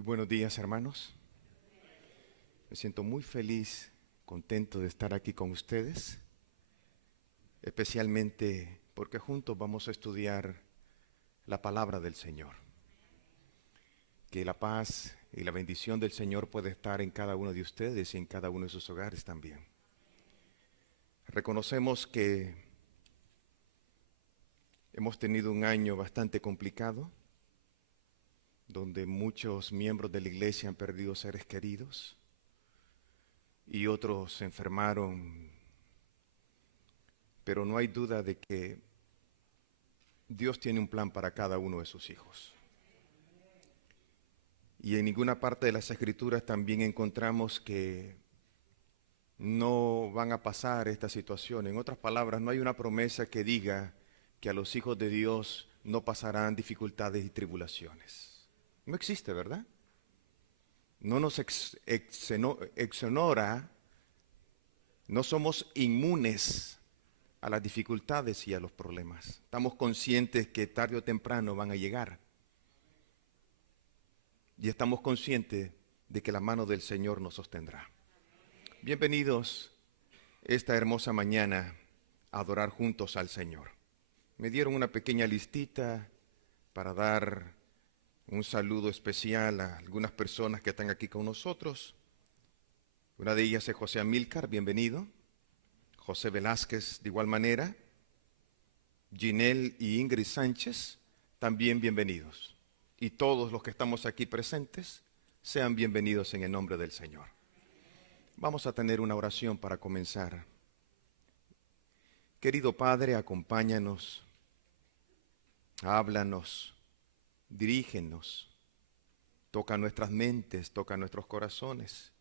Muy buenos días, hermanos. Me siento muy feliz, contento de estar aquí con ustedes, especialmente porque juntos vamos a estudiar la palabra del Señor. Que la paz y la bendición del Señor puede estar en cada uno de ustedes y en cada uno de sus hogares también. Reconocemos que hemos tenido un año bastante complicado, donde muchos miembros de la iglesia han perdido seres queridos y otros se enfermaron, pero no hay duda de que Dios tiene un plan para cada uno de sus hijos. Y en ninguna parte de las Escrituras también encontramos que no van a pasar esta situación. En otras palabras, no hay una promesa que diga que a los hijos de Dios no pasarán dificultades y tribulaciones. No existe, ¿verdad? No nos exonora, no somos inmunes a las dificultades y a los problemas. Estamos conscientes que tarde o temprano van a llegar. Y estamos conscientes de que la mano del Señor nos sostendrá. Bienvenidos esta hermosa mañana a adorar juntos al Señor. Me dieron una pequeña listita para dar un saludo especial a algunas personas que están aquí con nosotros. Una de ellas es José Amílcar, bienvenido. José Velázquez, de igual manera. Ginel y Ingrid Sánchez, también bienvenidos. Y todos los que estamos aquí presentes, sean bienvenidos en el nombre del Señor. Vamos a tener una oración para comenzar. Querido Padre, acompáñanos, háblanos, dirígenos, toca nuestras mentes, toca nuestros corazones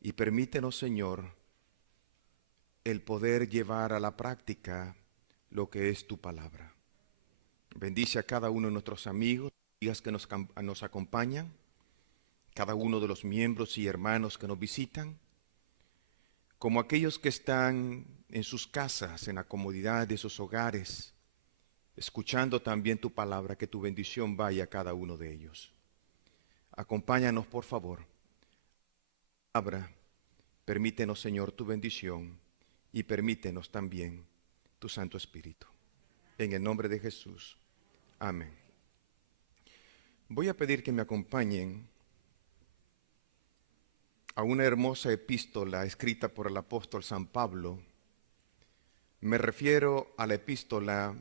y permítenos, Señor, el poder llevar a la práctica lo que es tu palabra. Bendice a cada uno de nuestros amigos, amigas que nos acompañan, cada uno de los miembros y hermanos que nos visitan, como aquellos que están en sus casas, en la comodidad de sus hogares, escuchando también tu palabra, que tu bendición vaya a cada uno de ellos. Acompáñanos, por favor. Permítenos, Señor, tu bendición y permítenos también tu Santo Espíritu. En el nombre de Jesús. Amén. Voy a pedir que me acompañen a una hermosa epístola escrita por el apóstol San Pablo. Me refiero a la epístola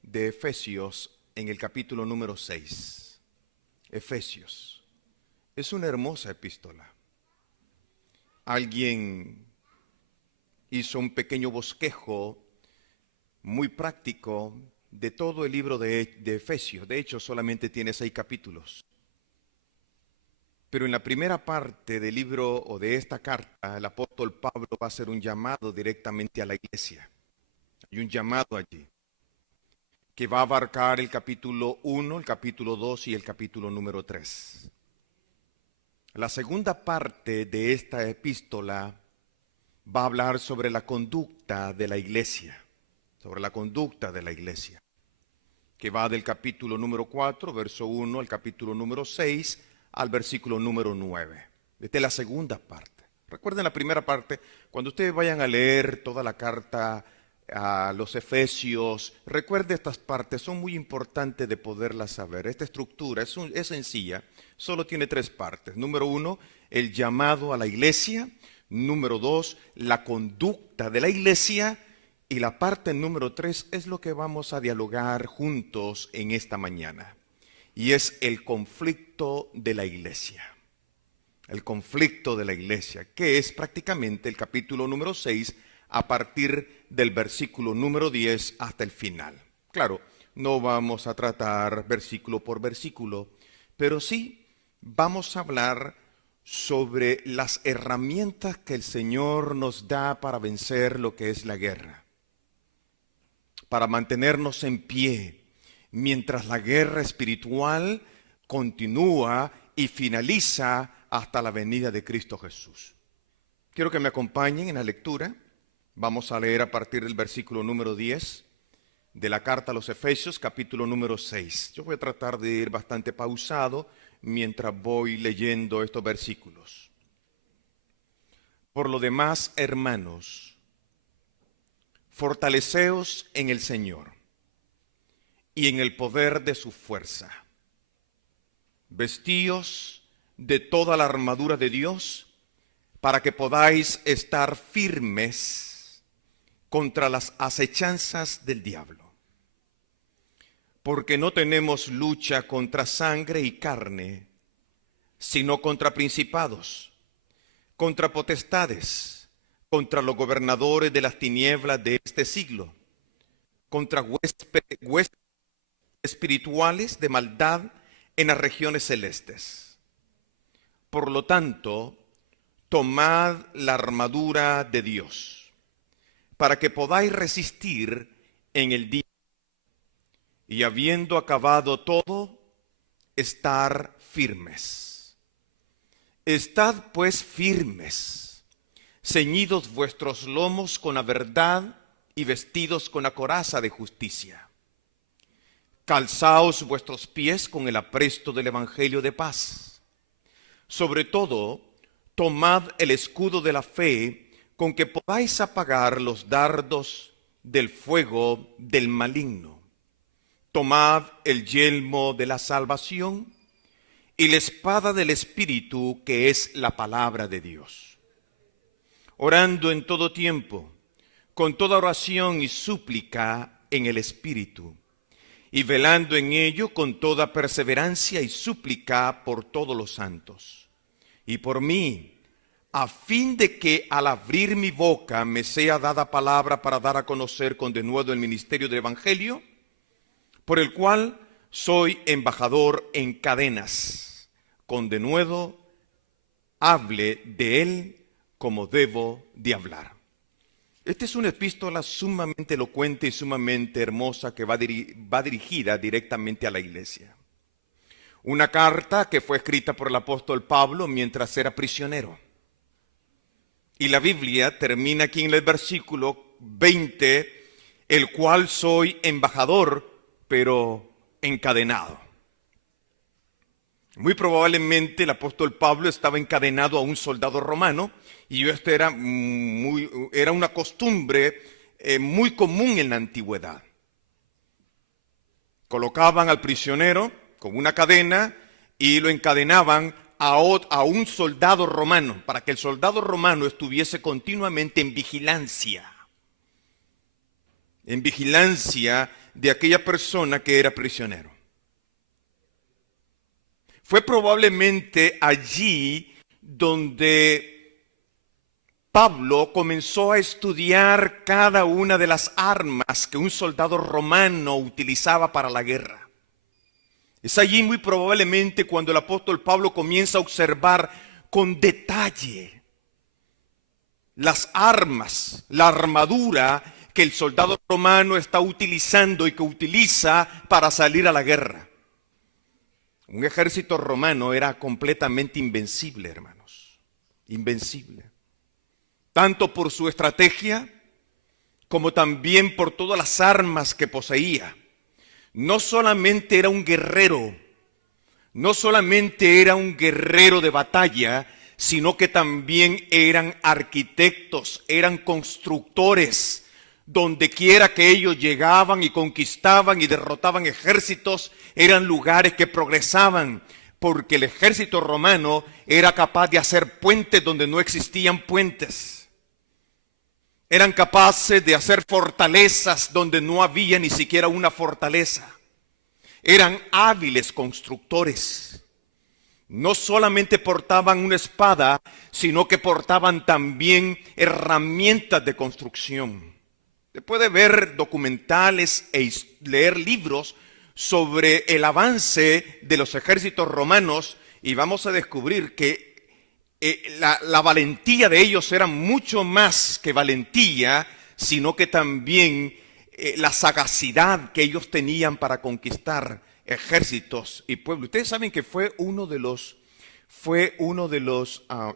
de Efesios en el capítulo número 6. Efesios. Es una hermosa epístola. Alguien hizo un pequeño bosquejo muy práctico de todo el libro de Efesios. De hecho, solamente tiene 6 capítulos. Pero en la primera parte del libro o de esta carta, el apóstol Pablo va a hacer un llamado directamente a la iglesia. Hay un llamado allí que va a abarcar el capítulo 1, el capítulo 2 y el capítulo número 3. La segunda parte de esta epístola va a hablar sobre la conducta de la iglesia, que va del capítulo número 4, verso 1, al capítulo número 6, al versículo número 9. Esta es la segunda parte. Recuerden la primera parte, cuando ustedes vayan a leer toda la carta a los Efesios, recuerden estas partes, son muy importantes de poderlas saber. Esta estructura es sencilla, solo tiene 3 partes. Número 1, el llamado a la iglesia. Número 2, la conducta de la iglesia. Y la parte número 3 es lo que vamos a dialogar juntos en esta mañana. Y es el conflicto de la iglesia. El conflicto de la iglesia, que es prácticamente el capítulo número 6 a partir del versículo número 10 hasta el final. Claro, no vamos a tratar versículo por versículo, pero sí vamos a hablar sobre las herramientas que el Señor nos da para vencer lo que es la guerra, para mantenernos en pie, mientras la guerra espiritual continúa y finaliza hasta la venida de Cristo Jesús. Quiero que me acompañen en la lectura. Vamos a leer a partir del versículo número 10. de la carta a los Efesios, capítulo número 6. Yo voy a tratar de ir bastante pausado mientras voy leyendo estos versículos. Por lo demás, hermanos, fortaleceos en el Señor y en el poder de su fuerza. Vestíos de toda la armadura de Dios para que podáis estar firmes contra las acechanzas del diablo. Porque no tenemos lucha contra sangre y carne, sino contra principados, contra potestades, contra los gobernadores de las tinieblas de este siglo, contra huestes espirituales de maldad en las regiones celestes. Por lo tanto, tomad la armadura de Dios, para que podáis resistir en el día, y habiendo acabado todo, estar firmes. Estad pues firmes, ceñidos vuestros lomos con la verdad y vestidos con la coraza de justicia. Calzaos vuestros pies con el apresto del evangelio de paz. Sobre todo, tomad el escudo de la fe, con que podáis apagar los dardos del fuego del maligno. Tomad el yelmo de la salvación y la espada del Espíritu, que es la palabra de Dios. Orando en todo tiempo, con toda oración y súplica en el Espíritu, y velando en ello con toda perseverancia y súplica por todos los santos, y por mí, a fin de que al abrir mi boca me sea dada palabra para dar a conocer con denuedo el ministerio del Evangelio, por el cual soy embajador en cadenas, con denuedo hable de él como debo de hablar. Esta es una epístola sumamente elocuente y sumamente hermosa que va dirigida directamente a la iglesia. Una carta que fue escrita por el apóstol Pablo mientras era prisionero. Y la Biblia termina aquí en el versículo 20, el cual soy embajador, pero encadenado. Muy probablemente el apóstol Pablo estaba encadenado a un soldado romano, y esto era una costumbre muy común en la antigüedad. Colocaban al prisionero con una cadena y lo encadenaban a un soldado romano, para que el soldado romano estuviese continuamente en vigilancia de aquella persona que era prisionero. Fue probablemente allí donde Pablo comenzó a estudiar cada una de las armas que un soldado romano utilizaba para la guerra. Es allí muy probablemente cuando el apóstol Pablo comienza a observar con detalle las armas, la armadura que el soldado romano está utilizando y que utiliza para salir a la guerra. Un ejército romano era completamente invencible, hermanos, invencible. Tanto por su estrategia como también por todas las armas que poseía. No solamente era un guerrero, no solamente era un guerrero de batalla, sino que también eran arquitectos, eran constructores. Donde quiera que ellos llegaban y conquistaban y derrotaban ejércitos, eran lugares que progresaban, porque el ejército romano era capaz de hacer puentes donde no existían puentes. Eran capaces de hacer fortalezas donde no había ni siquiera una fortaleza. Eran hábiles constructores. No solamente portaban una espada, sino que portaban también herramientas de construcción. Se puede ver documentales e leer libros sobre el avance de los ejércitos romanos y vamos a descubrir que la valentía de ellos era mucho más que valentía, sino que también la sagacidad que ellos tenían para conquistar ejércitos y pueblos. Ustedes saben que fue uno de los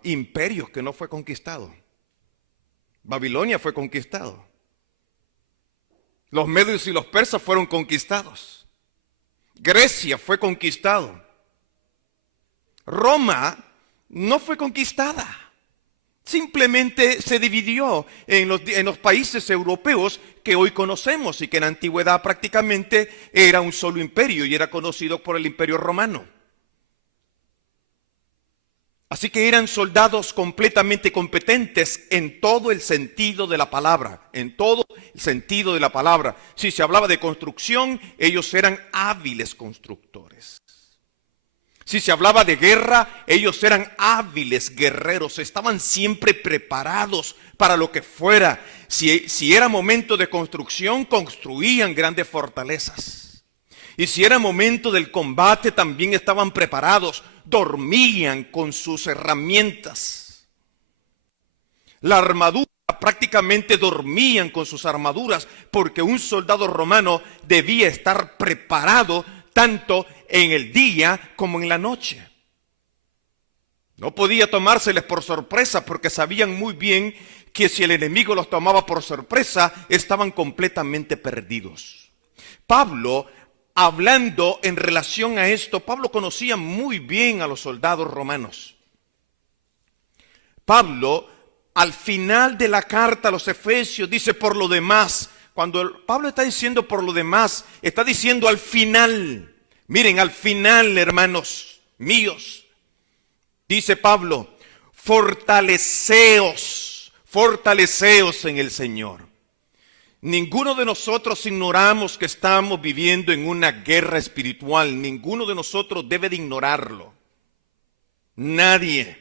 imperios que no fue conquistado. Babilonia fue conquistado. Los medios y los persas fueron conquistados. Grecia fue conquistado. Roma no fue conquistada. Simplemente se dividió en los países europeos que hoy conocemos y que en la antigüedad prácticamente era un solo imperio y era conocido por el Imperio Romano. Así que eran soldados completamente competentes en todo el sentido de la palabra, en todo el sentido de la palabra. Si se hablaba de construcción, ellos eran hábiles constructores. Si se hablaba de guerra, ellos eran hábiles guerreros, estaban siempre preparados para lo que fuera. Si era momento de construcción, construían grandes fortalezas. Y si era momento del combate, también estaban preparados, dormían con sus herramientas. La armadura, prácticamente dormían con sus armaduras, porque un soldado romano debía estar preparado tanto en el día como en la noche. No podía tomárseles por sorpresa porque sabían muy bien que si el enemigo los tomaba por sorpresa, estaban completamente perdidos. Pablo, hablando en relación a esto, Pablo conocía muy bien a los soldados romanos. Pablo, al final de la carta a los Efesios, dice por lo demás. Cuando Pablo está diciendo por lo demás, está diciendo al final. Miren, al final, hermanos míos, dice Pablo, fortaleceos en el Señor. Ninguno de nosotros ignoramos que estamos viviendo en una guerra espiritual. Ninguno de nosotros debe de ignorarlo. Nadie.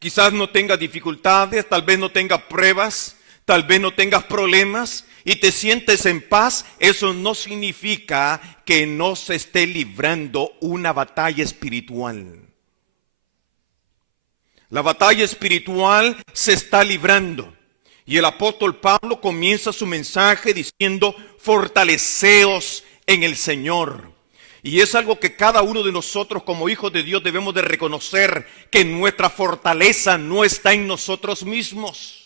Quizás no tenga dificultades, tal vez no tenga pruebas, tal vez no tengas problemas y te sientes en paz. Eso no significa que no se esté librando una batalla espiritual. La batalla espiritual se está librando. Y el apóstol Pablo comienza su mensaje diciendo, fortaleceos en el Señor. Y es algo que cada uno de nosotros como hijos de Dios debemos de reconocer, que nuestra fortaleza no está en nosotros mismos.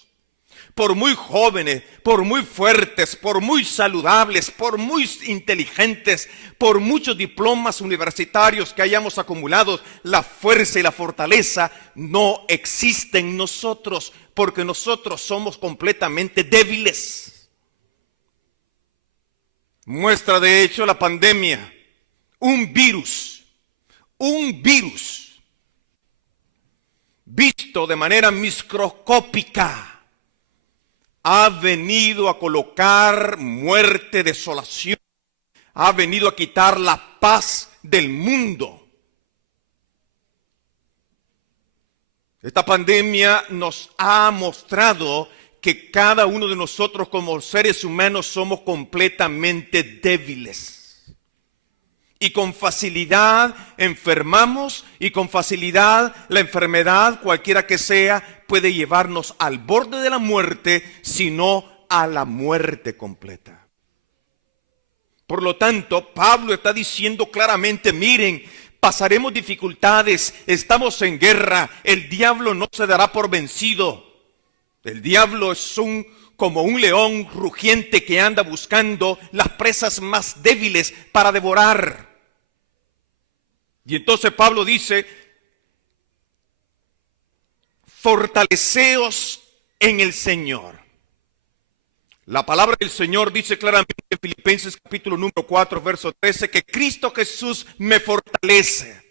Por muy jóvenes, por muy fuertes, por muy saludables, por muy inteligentes, por muchos diplomas universitarios que hayamos acumulado, la fuerza y la fortaleza no existen en nosotros, porque nosotros somos completamente débiles. Muestra de hecho la pandemia, un virus visto de manera microscópica, ha venido a colocar muerte, desolación, ha venido a quitar la paz del mundo. Esta pandemia nos ha mostrado que cada uno de nosotros como seres humanos somos completamente débiles. Y con facilidad enfermamos y con facilidad la enfermedad, cualquiera que sea, puede llevarnos al borde de la muerte, sino a la muerte completa. Por lo tanto, Pablo está diciendo claramente, miren, pasaremos dificultades, estamos en guerra, el diablo no se dará por vencido. El diablo es como un león rugiente que anda buscando las presas más débiles para devorar. Y entonces Pablo dice, fortaleceos en el Señor. La palabra del Señor dice claramente en Filipenses capítulo número 4, verso 13, que Cristo Jesús me fortalece.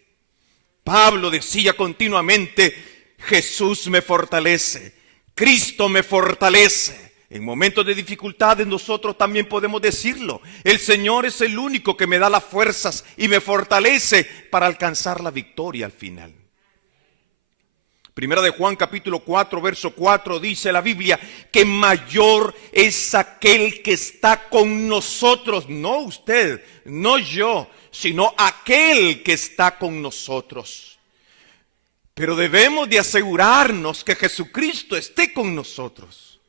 Pablo decía continuamente, Jesús me fortalece, Cristo me fortalece. En momentos de dificultades nosotros también podemos decirlo. El Señor es el único que me da las fuerzas y me fortalece para alcanzar la victoria al final. Primera de Juan capítulo 4 verso 4 dice la Biblia que mayor es aquel que está con nosotros, no usted, no yo, sino aquel que está con nosotros. Pero debemos de asegurarnos que Jesucristo esté con nosotros.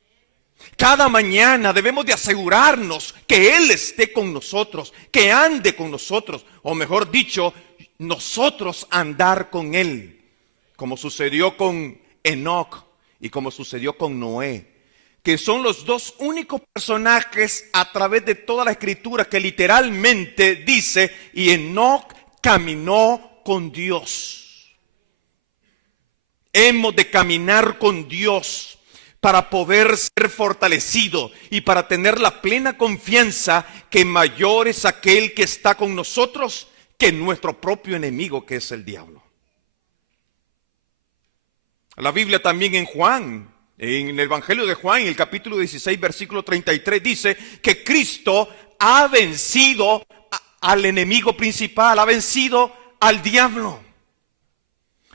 Cada mañana debemos de asegurarnos que Él esté con nosotros, que ande con nosotros, o mejor dicho, nosotros andar con Él. Como sucedió con Enoc y como sucedió con Noé. que son los dos únicos personajes a través de toda la escritura que literalmente dice, y Enoc caminó con Dios. Hemos de caminar con Dios para poder ser fortalecido y para tener la plena confianza que mayor es aquel que está con nosotros que nuestro propio enemigo, que es el diablo. La Biblia también en Juan, en el Evangelio de Juan, en el capítulo 16, versículo 33, dice que Cristo ha vencido al enemigo principal, ha vencido al diablo.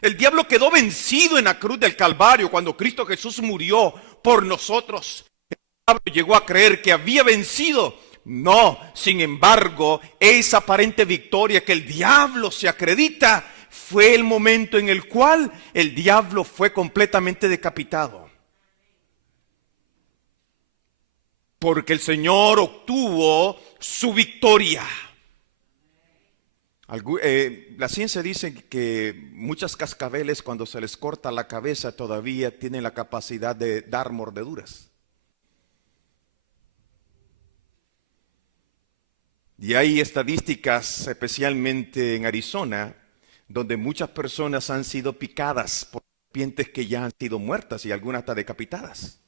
El diablo quedó vencido en la cruz del Calvario cuando Cristo Jesús murió por nosotros. El diablo llegó a creer que había vencido. No, sin embargo, esa aparente victoria que el diablo se acredita fue el momento en el cual el diablo fue completamente decapitado. Porque el Señor obtuvo su victoria. La ciencia dice que muchas cascabeles, cuando se les corta la cabeza, todavía tienen la capacidad de dar mordeduras. Y hay estadísticas, especialmente en Arizona, donde muchas personas han sido picadas por serpientes que ya han sido muertas y algunas hasta decapitadas.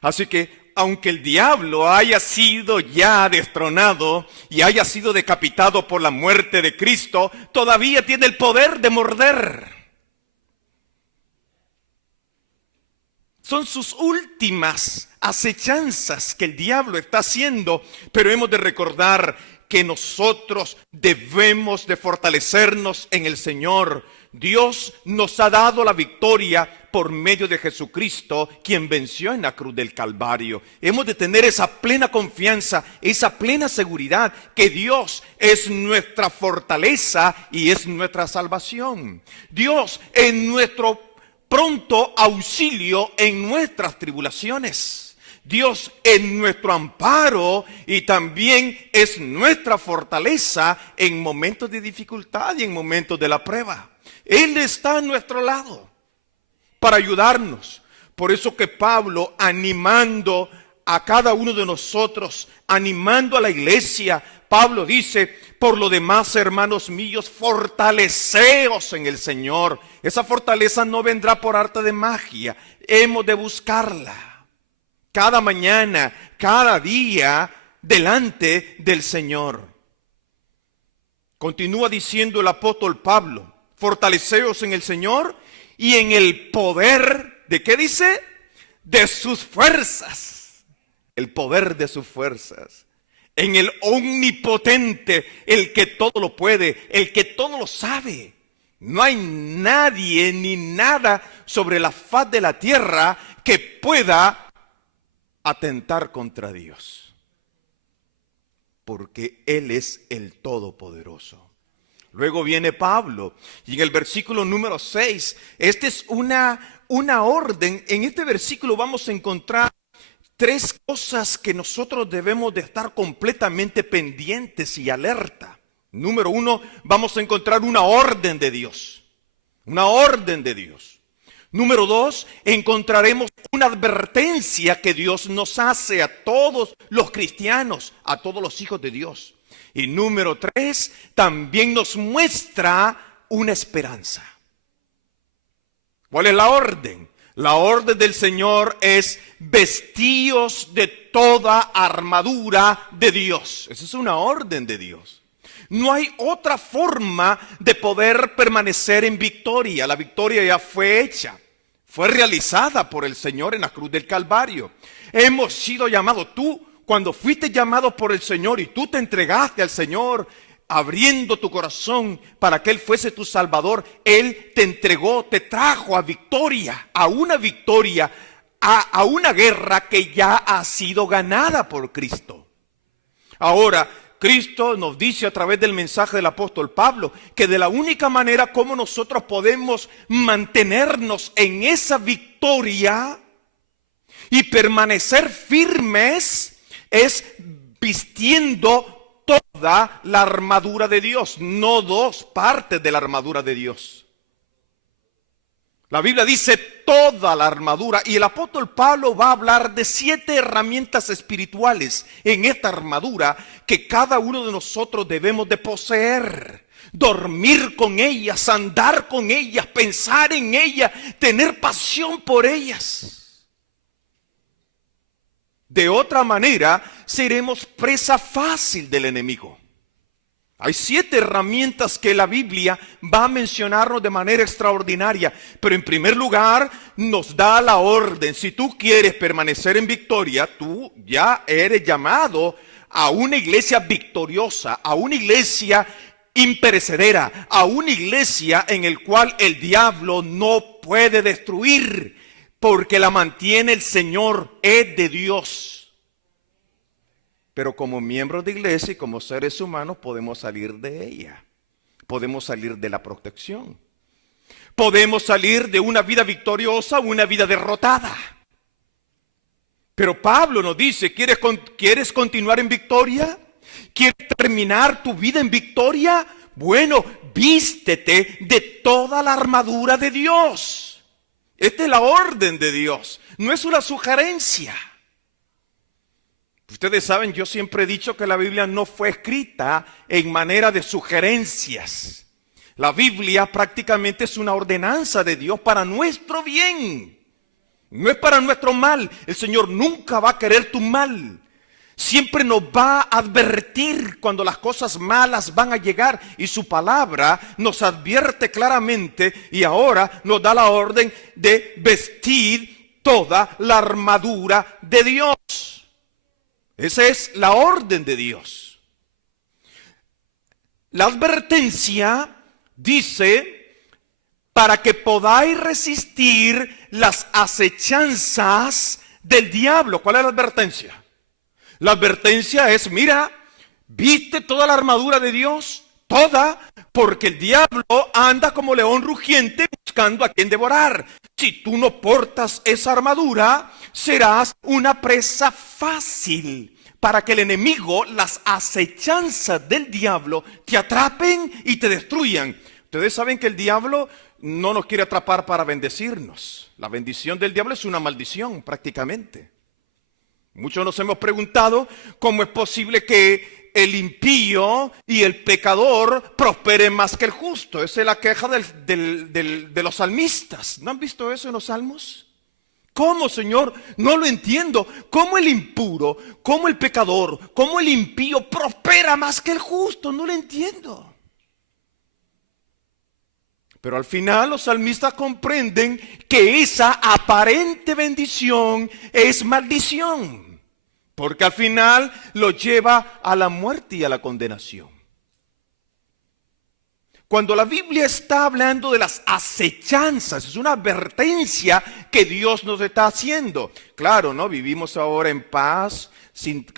Así que, aunque el diablo haya sido ya destronado y haya sido decapitado por la muerte de Cristo, todavía tiene el poder de morder. Son sus últimas acechanzas que el diablo está haciendo, pero hemos de recordar que nosotros debemos de fortalecernos en el Señor. Dios nos ha dado la victoria por medio de Jesucristo, quien venció en la cruz del Calvario. Hemos de tener esa plena confianza, esa plena seguridad que Dios es nuestra fortaleza y es nuestra salvación. Dios es nuestro pronto auxilio en nuestras tribulaciones. Dios es nuestro amparo y también es nuestra fortaleza en momentos de dificultad y en momentos de la prueba. Él está a nuestro lado para ayudarnos. Por eso que Pablo, animando a cada uno de nosotros, animando a la iglesia, Pablo dice: por lo demás, hermanos míos, fortaleceos en el Señor. Esa fortaleza no vendrá por arte de magia. Hemos de buscarla cada mañana, cada día, delante del Señor. Continúa diciendo el apóstol Pablo: fortaleceos en el Señor y en el poder, ¿de qué dice? De sus fuerzas. El poder de sus fuerzas. En el omnipotente, el que todo lo puede, el que todo lo sabe. No hay nadie ni nada sobre la faz de la tierra que pueda atentar contra Dios. Porque Él es el Todopoderoso. Luego viene Pablo y en el versículo número 6, esta es una orden. En este versículo vamos a encontrar tres cosas que nosotros debemos de estar completamente pendientes y alerta. Número 1, vamos a encontrar una orden de Dios. Una orden de Dios. Número 2, encontraremos una advertencia que Dios nos hace a todos los cristianos, a todos los hijos de Dios. Y número 3, también nos muestra una esperanza. ¿Cuál es la orden? La orden del Señor es: vestíos de toda armadura de Dios. Esa es una orden de Dios. No hay otra forma de poder permanecer en victoria. La victoria ya fue hecha. Fue realizada por el Señor en la cruz del Calvario. Hemos sido llamados. Tú, cuando fuiste llamado por el Señor y tú te entregaste al Señor, abriendo tu corazón para que Él fuese tu Salvador, Él te entregó, te trajo a victoria, a una victoria, a una guerra que ya ha sido ganada por Cristo. Ahora, Cristo nos dice a través del mensaje del apóstol Pablo que de la única manera como nosotros podemos mantenernos en esa victoria y permanecer firmes es vistiendo toda la armadura de Dios, no dos partes de la armadura de Dios. La Biblia dice toda la armadura, y el apóstol Pablo va a hablar de 7 herramientas espirituales en esta armadura que cada uno de nosotros debemos de poseer. Dormir con ellas, andar con ellas, pensar en ellas, tener pasión por ellas. De otra manera, seremos presa fácil del enemigo. Hay 7 herramientas que la Biblia va a mencionarnos de manera extraordinaria. Pero en primer lugar nos da la orden. Si tú quieres permanecer en victoria, tú ya eres llamado a una iglesia victoriosa, a una iglesia imperecedera, a una iglesia en el cual el diablo no puede destruir, porque la mantiene el Señor, es de Dios. Pero como miembros de iglesia y como seres humanos podemos salir de ella. Podemos salir de la protección. Podemos salir de una vida victoriosa a una vida derrotada. Pero Pablo nos dice, ¿quieres continuar en victoria? ¿Quieres terminar tu vida en victoria? Bueno, vístete de toda la armadura de Dios. Esta es la orden de Dios, no es una sugerencia. Ustedes saben, yo siempre he dicho que la Biblia no fue escrita en manera de sugerencias. La Biblia prácticamente es una ordenanza de Dios para nuestro bien. No es para nuestro mal. El Señor nunca va a querer tu mal. Siempre nos va a advertir cuando las cosas malas van a llegar. Y su palabra nos advierte claramente y ahora nos da la orden de vestir toda la armadura de Dios. Esa es la orden de Dios. La advertencia dice, para que podáis resistir las acechanzas del diablo. ¿Cuál es la advertencia? La advertencia es, mira, viste toda la armadura de Dios, toda, porque el diablo anda como león rugiente buscando a quien devorar. Si tú no portas esa armadura, serás una presa fácil para que el enemigo, las acechanzas del diablo, te atrapen y te destruyan. Ustedes saben que el diablo no nos quiere atrapar para bendecirnos. La bendición del diablo es una maldición prácticamente. Muchos nos hemos preguntado cómo es posible que el impío y el pecador prosperen más que el justo. Esa es la queja de los salmistas. ¿No han visto eso en los salmos? ¿Cómo, Señor? No lo entiendo. ¿Cómo el impuro, cómo el pecador, cómo el impío prospera más que el justo? No lo entiendo. Pero al final los salmistas comprenden que esa aparente bendición es maldición, porque al final lo lleva a la muerte y a la condenación. Cuando la Biblia está hablando de las acechanzas, es una advertencia que Dios nos está haciendo. Claro, ¿no? Vivimos ahora en paz,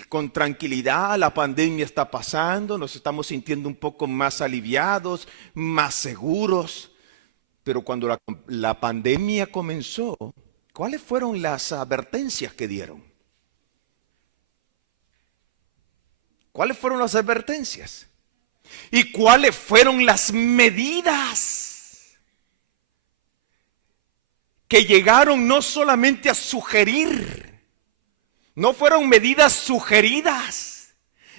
con tranquilidad, la pandemia está pasando, nos estamos sintiendo un poco más aliviados, más seguros. Pero cuando la pandemia comenzó, ¿cuáles fueron las advertencias que dieron? ¿Cuáles fueron las advertencias? ¿Y cuáles fueron las medidas que llegaron no solamente a sugerir, no fueron medidas sugeridas,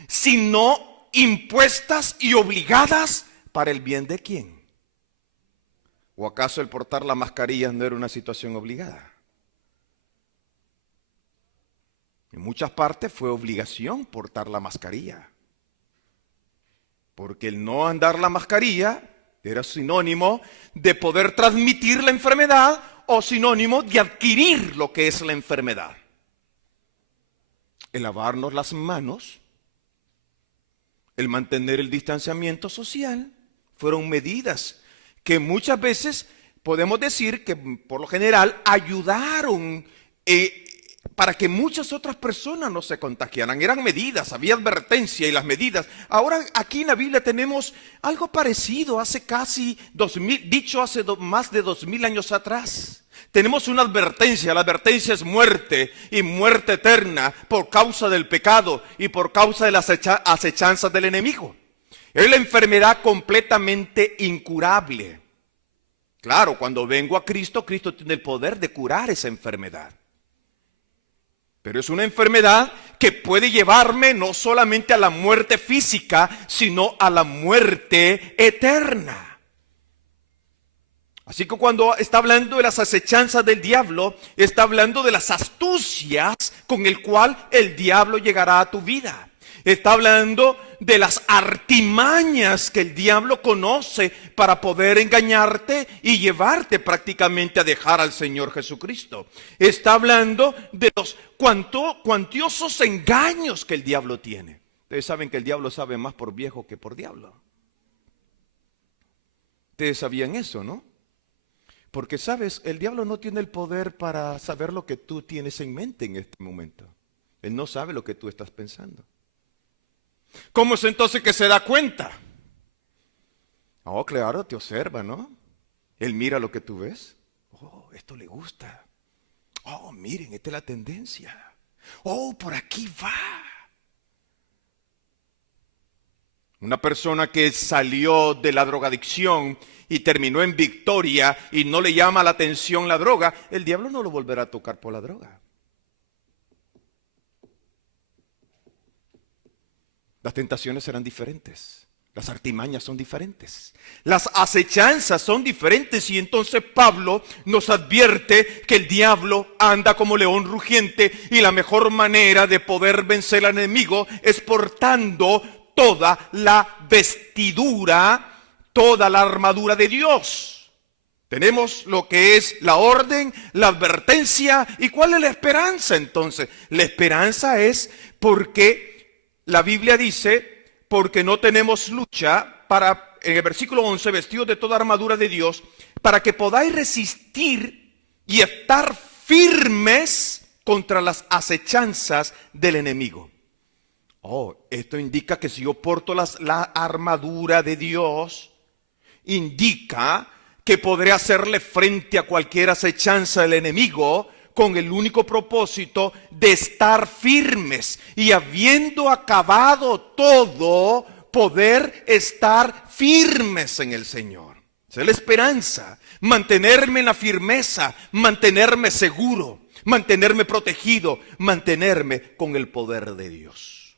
sino impuestas y obligadas para el bien de quién? ¿O acaso el portar la mascarilla no era una situación obligada? En muchas partes fue obligación portar la mascarilla. Porque el no andar la mascarilla era sinónimo de poder transmitir la enfermedad o sinónimo de adquirir lo que es la enfermedad. El lavarnos las manos, el mantener el distanciamiento social, fueron medidas que muchas veces podemos decir que por lo general ayudaron para que muchas otras personas no se contagiaran. Eran medidas, había advertencia y las medidas. Ahora aquí en la Biblia tenemos algo parecido hace casi 2000, dicho hace más de 2000 años atrás. Tenemos una advertencia, la advertencia es muerte y muerte eterna por causa del pecado y por causa de las acechanzas del enemigo. Es la enfermedad completamente incurable. Claro, cuando vengo a Cristo, Cristo tiene el poder de curar esa enfermedad. Pero es una enfermedad que puede llevarme no solamente a la muerte física, sino a la muerte eterna. Así que cuando está hablando de las acechanzas del diablo, está hablando de las astucias con el cual el diablo llegará a tu vida. Está hablando de las artimañas que el diablo conoce para poder engañarte y llevarte prácticamente a dejar al Señor Jesucristo. Está hablando de los cuantiosos engaños que el diablo tiene. Ustedes saben que el diablo sabe más por viejo que por diablo. Ustedes sabían eso, ¿no? Porque sabes, el diablo no tiene el poder para saber lo que tú tienes en mente en este momento. Él no sabe lo que tú estás pensando. ¿Cómo es entonces que se da cuenta? Oh, claro, te observa, ¿no? Él mira lo que tú ves. Oh, esto le gusta. Oh, miren, esta es la tendencia. Oh, por aquí va. Una persona que salió de la drogadicción y terminó en victoria y no le llama la atención la droga, el diablo no lo volverá a tocar por la droga. Las tentaciones serán diferentes. Las artimañas son diferentes. Las acechanzas son diferentes. Y entonces Pablo nos advierte que el diablo anda como león rugiente. Y la mejor manera de poder vencer al enemigo es portando toda la vestidura, toda la armadura de Dios. Tenemos lo que es la orden, la advertencia. ¿Y cuál es la esperanza entonces? La esperanza es porque la Biblia dice, porque no tenemos lucha en el versículo 11, vestidos de toda armadura de Dios, para que podáis resistir y estar firmes contra las acechanzas del enemigo. Oh, esto indica que si yo porto la armadura de Dios, indica que podré hacerle frente a cualquier acechanza del enemigo con el único propósito de estar firmes y habiendo acabado todo, poder estar firmes en el Señor. Esa es la esperanza, mantenerme en la firmeza, mantenerme seguro, mantenerme protegido, mantenerme con el poder de Dios.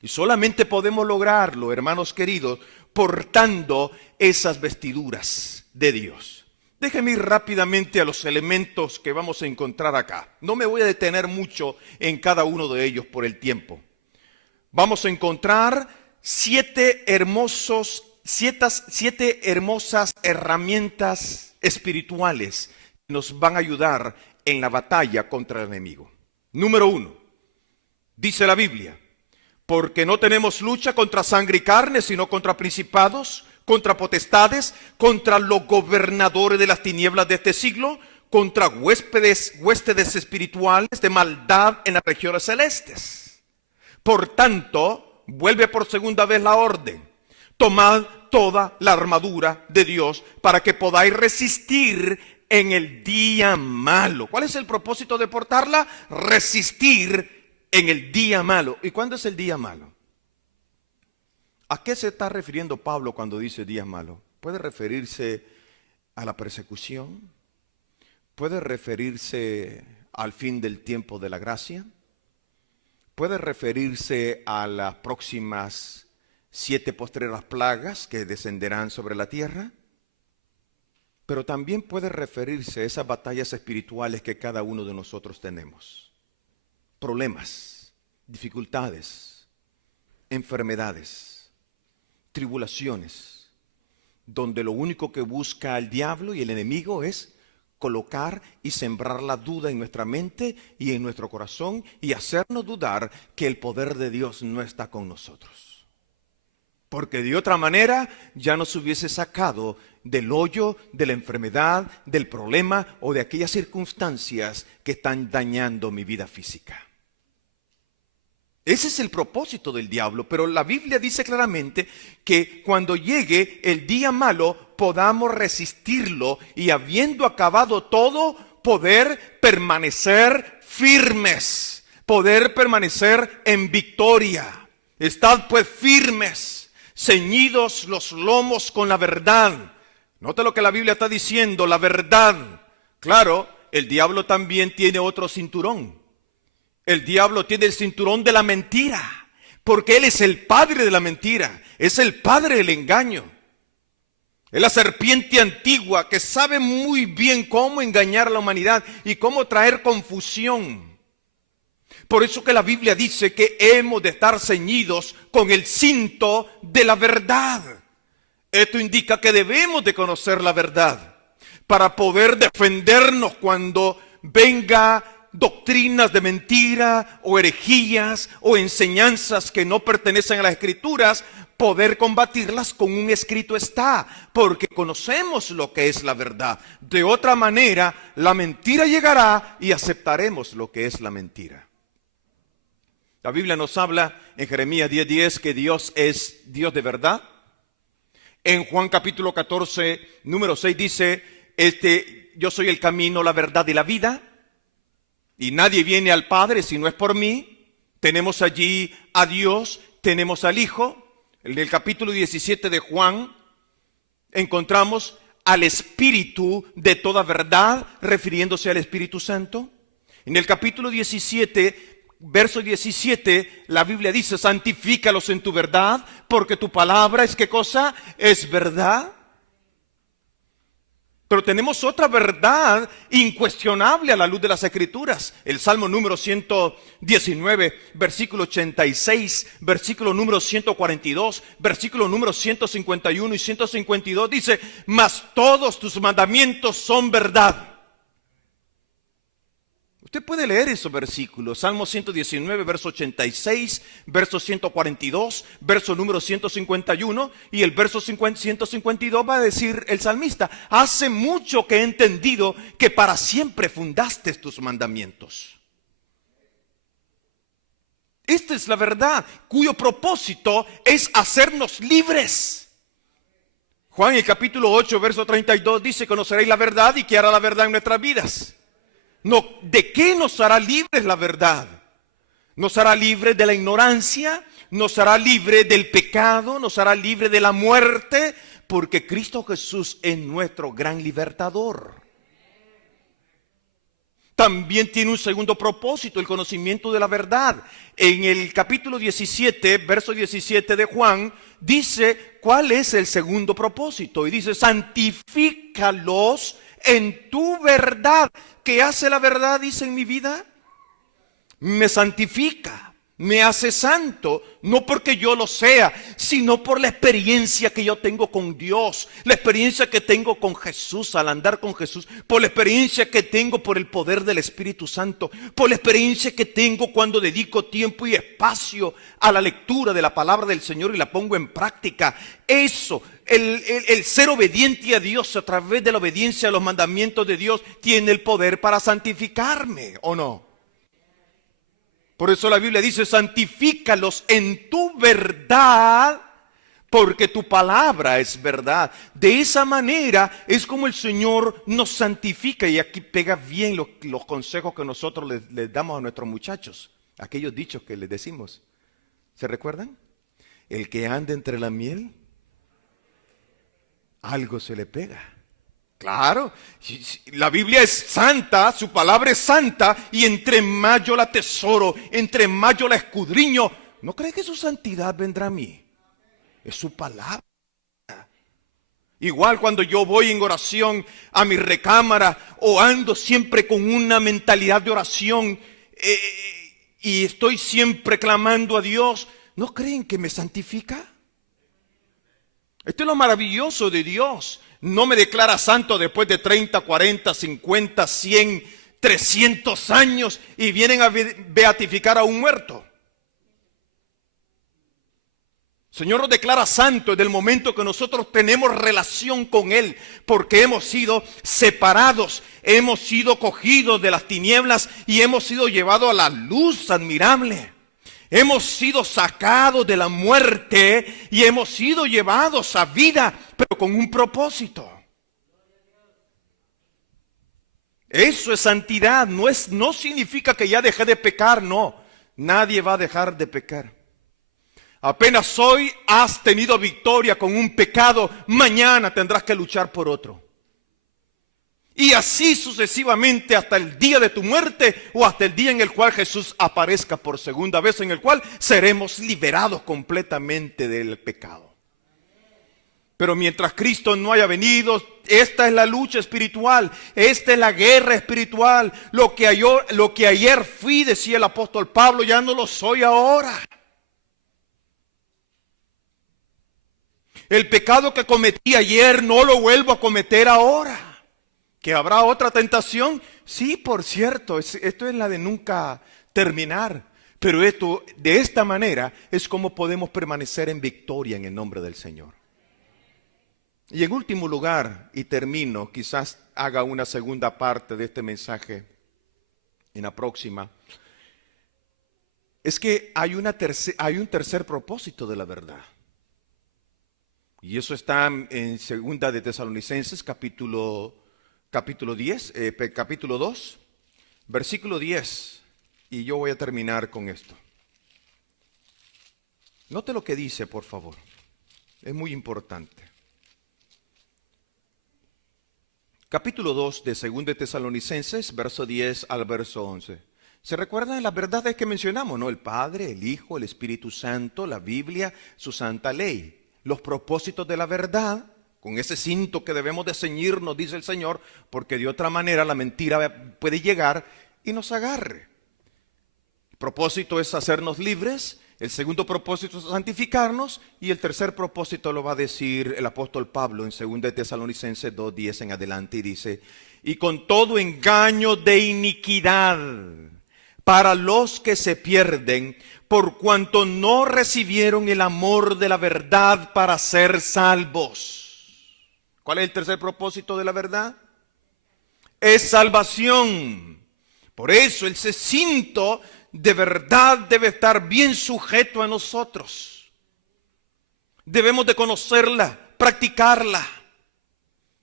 Y solamente podemos lograrlo, hermanos queridos, portando esas vestiduras de Dios. Déjenme ir rápidamente a los elementos que vamos a encontrar acá. No me voy a detener mucho en cada uno de ellos por el tiempo. Vamos a encontrar siete hermosas herramientas espirituales que nos van a ayudar en la batalla contra el enemigo. Número 1, dice la Biblia, porque no tenemos lucha contra sangre y carne, sino contra principados, contra potestades, contra los gobernadores de las tinieblas de este siglo, contra huéspedes espirituales de maldad en las regiones celestes. Por tanto, vuelve por segunda vez la orden: tomad toda la armadura de Dios para que podáis resistir en el día malo. ¿Cuál es el propósito de portarla? Resistir en el día malo. ¿Y cuándo es el día malo? ¿A qué se está refiriendo Pablo cuando dice día malo? ¿Puede referirse a la persecución? ¿Puede referirse al fin del tiempo de la gracia? ¿Puede referirse a las próximas 7 postreras plagas que descenderán sobre la tierra? Pero también puede referirse a esas batallas espirituales que cada uno de nosotros tenemos. Problemas, dificultades, enfermedades, tribulaciones, donde lo único que busca el diablo y el enemigo es colocar y sembrar la duda en nuestra mente y en nuestro corazón y hacernos dudar que el poder de Dios no está con nosotros. Porque de otra manera ya nos hubiese sacado del hoyo, de la enfermedad, del problema o de aquellas circunstancias que están dañando mi vida física. Ese es el propósito del diablo, pero la Biblia dice claramente que cuando llegue el día malo podamos resistirlo y habiendo acabado todo, poder permanecer firmes, poder permanecer en victoria. Estad pues firmes, ceñidos los lomos con la verdad, Nota lo que la Biblia está diciendo, la verdad. Claro, el diablo también tiene otro cinturón. El diablo tiene el cinturón de la mentira, porque él es el padre de la mentira, es el padre del engaño. Es la serpiente antigua que sabe muy bien cómo engañar a la humanidad y cómo traer confusión. Por eso que la Biblia dice que hemos de estar ceñidos con el cinto de la verdad. Esto indica que debemos de conocer la verdad para poder defendernos cuando venga doctrinas de mentira o herejías o enseñanzas que no pertenecen a las Escrituras, poder combatirlas con un escrito está, porque conocemos lo que es la verdad. De otra manera, la mentira llegará y aceptaremos lo que es la mentira. La Biblia nos habla en Jeremías 10:10 que Dios es Dios de verdad. En Juan capítulo 14, número 6 dice, yo soy el camino, la verdad y la vida, y nadie viene al Padre si no es por mí. Tenemos allí a Dios, tenemos al Hijo. En el capítulo 17 de Juan encontramos al Espíritu de toda verdad, refiriéndose al Espíritu Santo. En el capítulo 17, verso 17, la Biblia dice, santifícalos en tu verdad, porque tu palabra es, ¿qué cosa? Es verdad. Pero tenemos otra verdad incuestionable a la luz de las Escrituras. El Salmo número 119, versículo 86, versículo número 142, versículo número 151 y 152 dice, mas todos tus mandamientos son verdad. Usted puede leer esos versículos, Salmo 119, verso 86, verso 142, verso número 151 y el verso 152 va a decir el salmista, hace mucho que he entendido que para siempre fundaste tus mandamientos. Esta es la verdad, cuyo propósito es hacernos libres. Juan, el capítulo 8, verso 32 dice, conoceréis la verdad y qué hará la verdad en nuestras vidas. No, ¿de qué nos hará libres la verdad? Nos hará libres de la ignorancia, nos hará libre del pecado, nos hará libre de la muerte, porque Cristo Jesús es nuestro gran libertador. También tiene un segundo propósito, el conocimiento de la verdad. En el capítulo 17, verso 17 de Juan, dice cuál es el segundo propósito. Y dice, santifícalos en tu verdad. ¿Qué hace la verdad, dice en mi vida? Me santifica, me hace santo, no porque yo lo sea, sino por la experiencia que yo tengo con Dios, la experiencia que tengo con Jesús al andar con Jesús, por la experiencia que tengo por el poder del Espíritu Santo, por la experiencia que tengo cuando dedico tiempo y espacio a la lectura de la palabra del Señor y la pongo en práctica. Eso, el ser obediente a Dios a través de la obediencia a los mandamientos de Dios tiene el poder para santificarme, ¿o no? Por eso la Biblia dice, santifícalos en tu verdad, porque tu palabra es verdad. De esa manera es como el Señor nos santifica. Y aquí pega bien los consejos que nosotros les damos a nuestros muchachos. Aquellos dichos que les decimos. ¿Se recuerdan? El que anda entre la miel, algo se le pega. Claro, la Biblia es santa, su palabra es santa, y entre más yo la atesoro, entre más yo la escudriño, ¿no cree que su santidad vendrá a mí? Es su palabra. Igual cuando yo voy en oración a mi recámara o ando siempre con una mentalidad de oración y estoy siempre clamando a Dios, ¿no creen que me santifica? Esto es lo maravilloso de Dios. No me declara santo después de 30, 40, 50, 100, 300 años y vienen a beatificar a un muerto. Señor nos declara santo desde el momento que nosotros tenemos relación con Él, porque hemos sido separados, hemos sido cogidos de las tinieblas y hemos sido llevados a la luz admirable. Hemos sido sacados de la muerte y hemos sido llevados a vida, pero con un propósito. Eso es santidad, no significa que ya dejé de pecar, no. Nadie va a dejar de pecar. Apenas hoy has tenido victoria con un pecado, mañana tendrás que luchar por otro. Y así sucesivamente hasta el día de tu muerte o hasta el día en el cual Jesús aparezca por segunda vez, en el cual seremos liberados completamente del pecado. Pero mientras Cristo no haya venido, esta es la lucha espiritual, esta es la guerra espiritual. Lo que ayer fui, decía el apóstol Pablo, ya no lo soy ahora. El pecado que cometí ayer no lo vuelvo a cometer ahora. ¿Que habrá otra tentación? Sí, por cierto, esto es la de nunca terminar. Pero esto, de esta manera, es como podemos permanecer en victoria en el nombre del Señor. Y en último lugar, y termino, quizás haga una segunda parte de este mensaje en la próxima, es que hay un tercer propósito de la verdad. Y eso está en segunda de Tesalonicenses, capítulo 2, versículo 10. Y yo voy a terminar con esto. Note lo que dice, por favor. Es muy importante. Capítulo 2 de segunda de Tesalonicenses, verso 10 al verso 11. ¿Se recuerdan las verdades que mencionamos, no? El Padre, el Hijo, el Espíritu Santo, la Biblia, su santa ley. Los propósitos de la verdad, con ese cinto que debemos de ceñirnos, dice el Señor, porque de otra manera la mentira puede llegar y nos agarre. El propósito es hacernos libres, el segundo propósito es santificarnos, y el tercer propósito lo va a decir el apóstol Pablo en 2 de Tesalonicenses 2:10 en adelante, y dice: y con todo engaño de iniquidad para los que se pierden, por cuanto no recibieron el amor de la verdad para ser salvos. ¿Cuál es el tercer propósito de la verdad? Es salvación. Por eso ese cinto de verdad debe estar bien sujeto a nosotros. Debemos de conocerla, practicarla.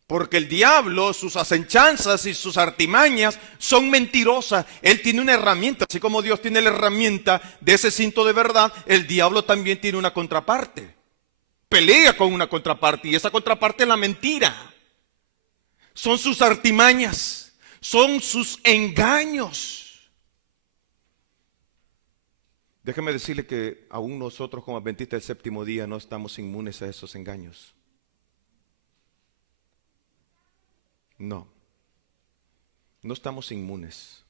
Porque el diablo, sus acechanzas y sus artimañas son mentirosas. Él tiene una herramienta, así como Dios tiene la herramienta de ese cinto de verdad, el diablo también tiene una contraparte. Pelea con una contraparte, y esa contraparte es la mentira. Son sus artimañas, son sus engaños. Déjeme decirle que aún nosotros como adventistas del séptimo día no estamos inmunes a esos engaños. No estamos inmunes.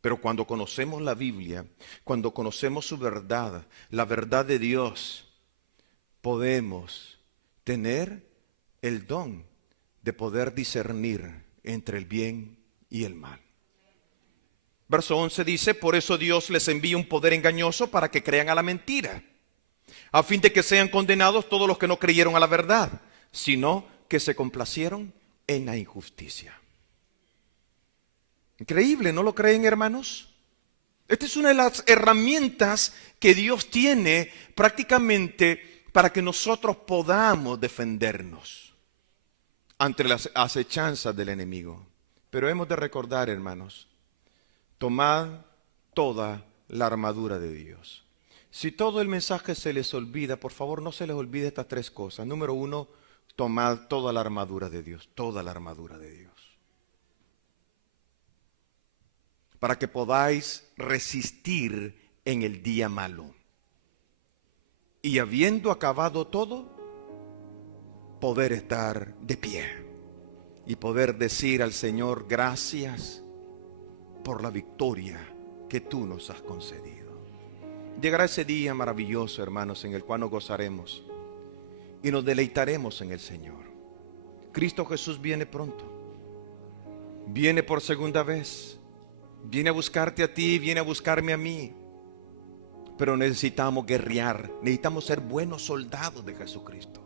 Pero cuando conocemos la Biblia, cuando conocemos su verdad, la verdad de Dios, podemos tener el don de poder discernir entre el bien y el mal. Verso 11 dice: por eso Dios les envía un poder engañoso para que crean a la mentira, a fin de que sean condenados todos los que no creyeron a la verdad, sino que se complacieron en la injusticia. Increíble, ¿no lo creen, hermanos? Esta es una de las herramientas que Dios tiene prácticamente para que nosotros podamos defendernos ante las acechanzas del enemigo. Pero hemos de recordar, hermanos, tomad toda la armadura de Dios. Si todo el mensaje se les olvida, por favor no se les olvide estas tres cosas. Número 1, tomad toda la armadura de Dios, toda la armadura de Dios. Para que podáis resistir en el día malo. Y habiendo acabado todo, poder estar de pie. Y poder decir al Señor: gracias por la victoria que tú nos has concedido. Llegará ese día maravilloso, hermanos, en el cual nos gozaremos y nos deleitaremos en el Señor. Cristo Jesús viene pronto. Viene por segunda vez. Viene a buscarte a ti, viene a buscarme a mí. Pero necesitamos guerrear, necesitamos ser buenos soldados de Jesucristo.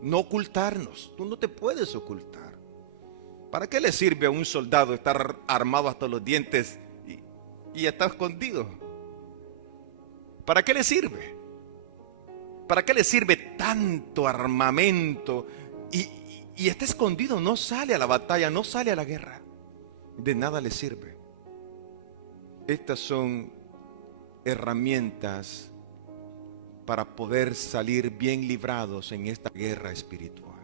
No ocultarnos, tú no te puedes ocultar. ¿Para qué le sirve a un soldado estar armado hasta los dientes y estar escondido? ¿Para qué le sirve? ¿Para qué le sirve tanto armamento y está escondido? No sale a la batalla, no sale a la guerra. De nada le sirve. Estas son herramientas para poder salir bien librados en esta guerra espiritual.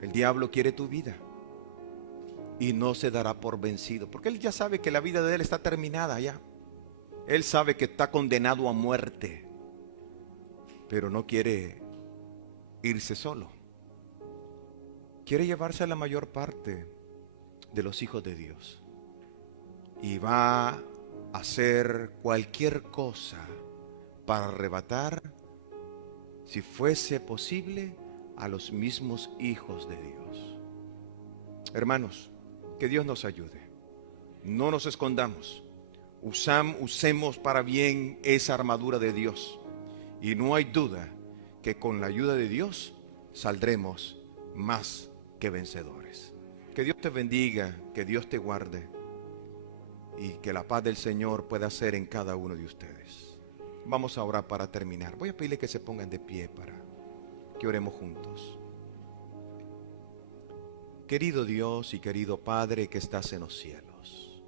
El diablo quiere tu vida y no se dará por vencido, porque él ya sabe que la vida de él está terminada ya. Él sabe que está condenado a muerte, pero no quiere irse solo. Quiere llevarse a la mayor parte de los hijos de Dios y va a hacer cualquier cosa para arrebatar, si fuese posible, a los mismos hijos de Dios. Hermanos, que Dios nos ayude. No nos escondamos. Usemos para bien esa armadura de Dios. Y no hay duda que con la ayuda de Dios saldremos más que vencedores. Que Dios te bendiga, que Dios te guarde y que la paz del Señor pueda ser en cada uno de ustedes. Vamos a orar para terminar. Voy a pedirle que se pongan de pie para que oremos juntos. Querido Dios y querido Padre que estás en los cielos,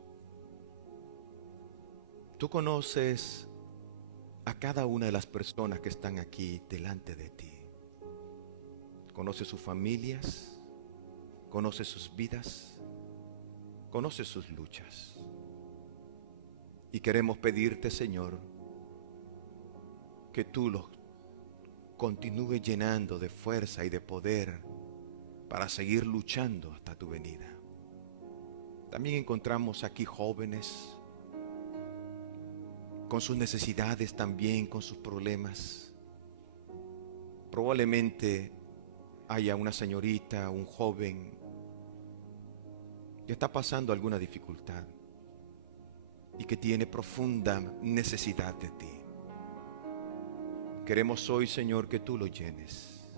tú conoces a cada una de las personas que están aquí delante de ti. Conoces sus familias, conoces sus vidas, conoces sus luchas. Y queremos pedirte, Señor, que tú los continúes llenando de fuerza y de poder para seguir luchando hasta tu venida. También encontramos aquí jóvenes con sus necesidades también, con sus problemas. Probablemente haya una señorita, un joven que está pasando alguna dificultad y que tiene profunda necesidad de ti. Queremos hoy, Señor, que tú lo llenes.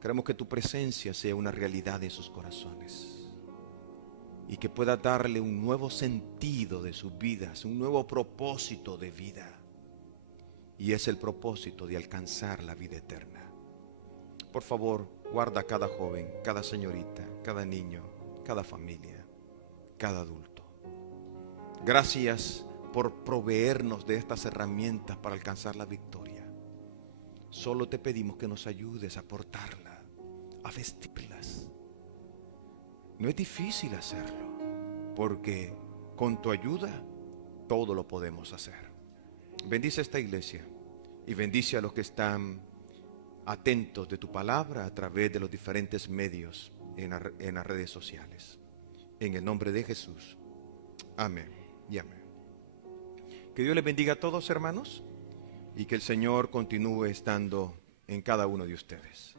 Queremos que tu presencia sea una realidad en sus corazones y que pueda darle un nuevo sentido de sus vidas, un nuevo propósito de vida. Y es el propósito de alcanzar la vida eterna. Por favor, guarda a cada joven, cada señorita, cada niño, cada familia, cada adulto. Gracias por proveernos de estas herramientas para alcanzar la victoria. Solo te pedimos que nos ayudes a portarla, a vestirlas. No es difícil hacerlo, porque con tu ayuda todo lo podemos hacer. Bendice esta iglesia y bendice a los que están atentos de tu palabra a través de los diferentes medios en las redes sociales. En el nombre de Jesús. Amén y amén. Que Dios les bendiga a todos, hermanos, y que el Señor continúe estando en cada uno de ustedes.